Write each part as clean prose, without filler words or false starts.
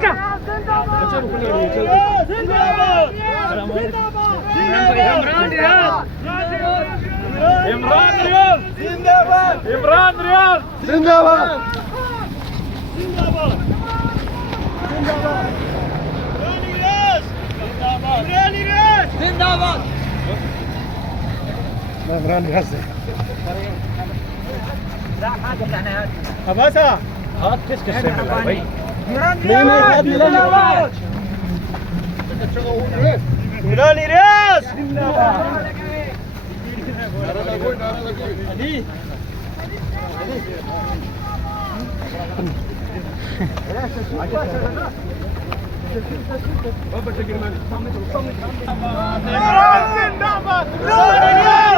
इसका इमरान रियाज जिंदाबाद इमरान रियाज जिंदाबाद जिंदाबाद जिंदाबाद इमरान रियाज जिंदाबाद इमरान रियाज अबासा हाथ किसके से मिला भाई नहीं हाथ मिला इमरान रियाज जिंदाबाद Ali Baba çekilmeli. Zindabad! İmran İlyas!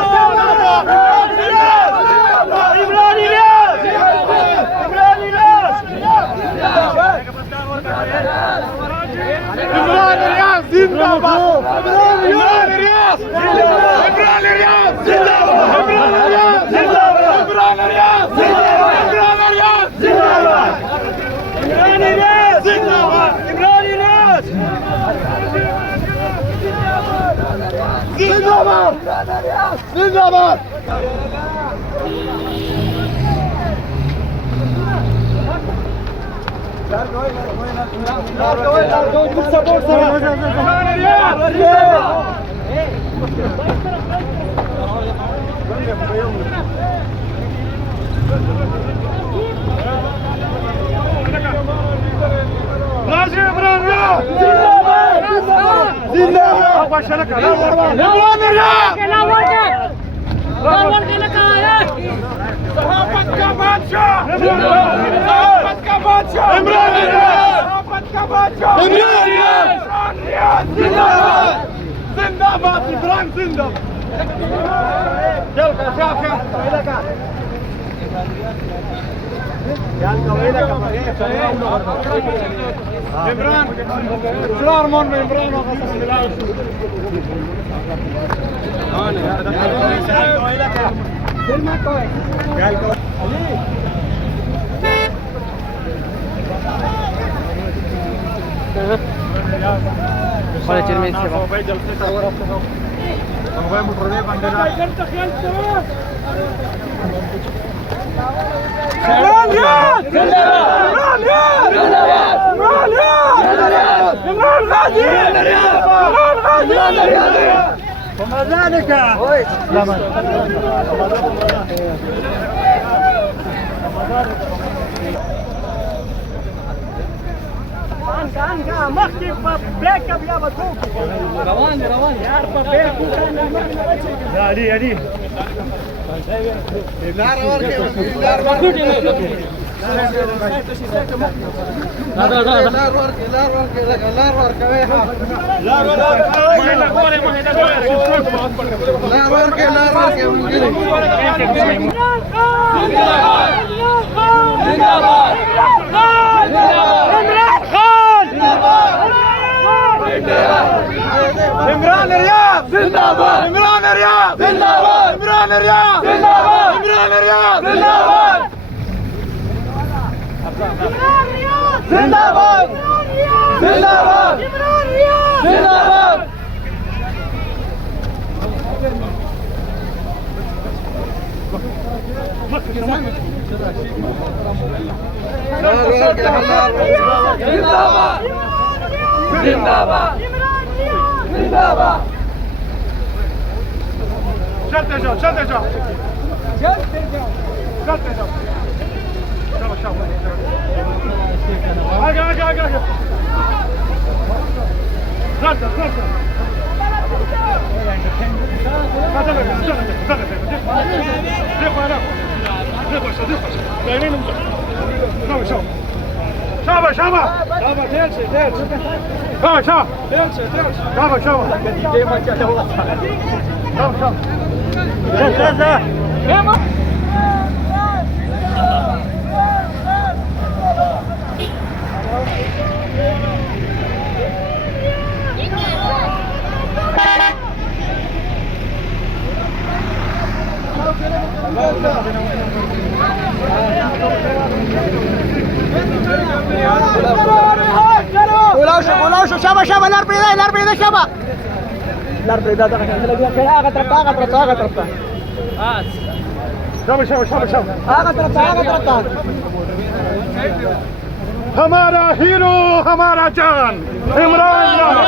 İmran İlyas! İmran İlyas zindabad! İmran İlyas! İmran İlyas zindabad! İmran İlyas zindabad! İmran İlyas zindabad! İmran İlyas zindabad! İmran İlyas zindabad! İmran İlyas! Zindabad! Zindabad! صحافت کا بادشاہ صحافت کا بادشاہ عمران ریاض صحافت کا بادشاہ عمران ریاض زندہ باد زندہ باد عمران زندہ چل کا شاف شاف عمران شرار من عمران Filma koy. Gel koy. Ali. Para echarme este va. وما ذلك كان مخكي بيك يا بتوك روان يا رب بيك يا علي علي لا روان عمران رياض زنداباد عمران رياض زنداباد عمران رياض زنداباد عمران رياض زنداباد زنداباد زنداباد عمران رياض زنداباد زنداباد زنداباد شد تجاو شد تجاو شد تجاو شد تجاو شابا شابا اجا اجا اجا زلطة زلطة شابا شابا شابا تيلشي تيلشي شابا شابا تيلشي تيلشي شابا شابا شابا شابا شابا شابا الاربعه شابا الاربعه ده كان اخذ ربطه شابا اخذ ربطه हमारा hero हमारा जान इमरान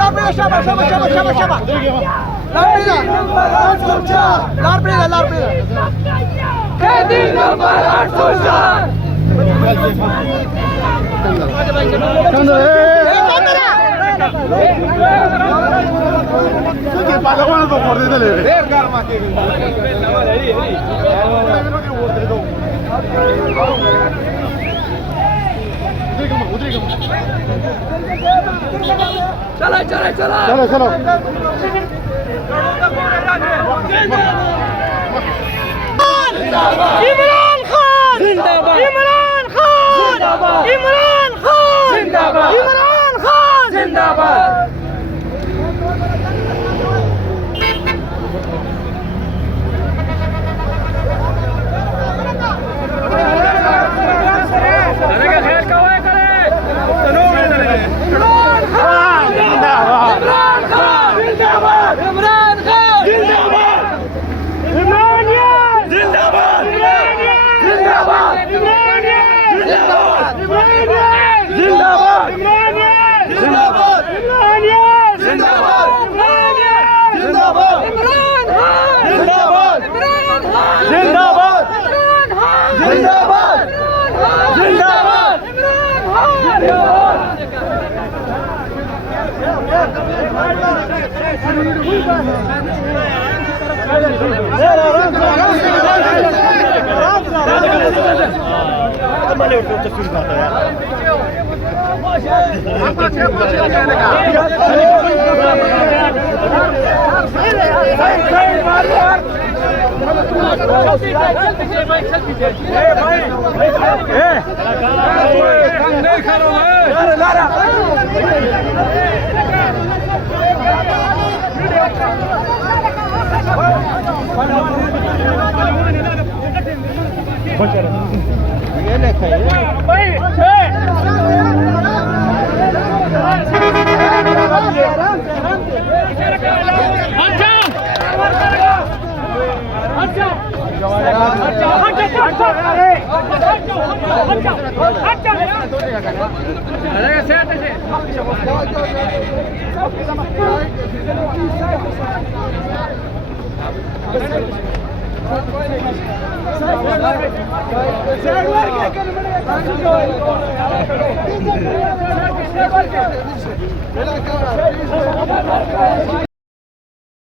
الاربعه شابا الاربعه चलो इमरान खान जिंदाबाद इमरान खान जिंदाबाद इमरान खान जिंदाबाद इमरान खान जिंदाबाद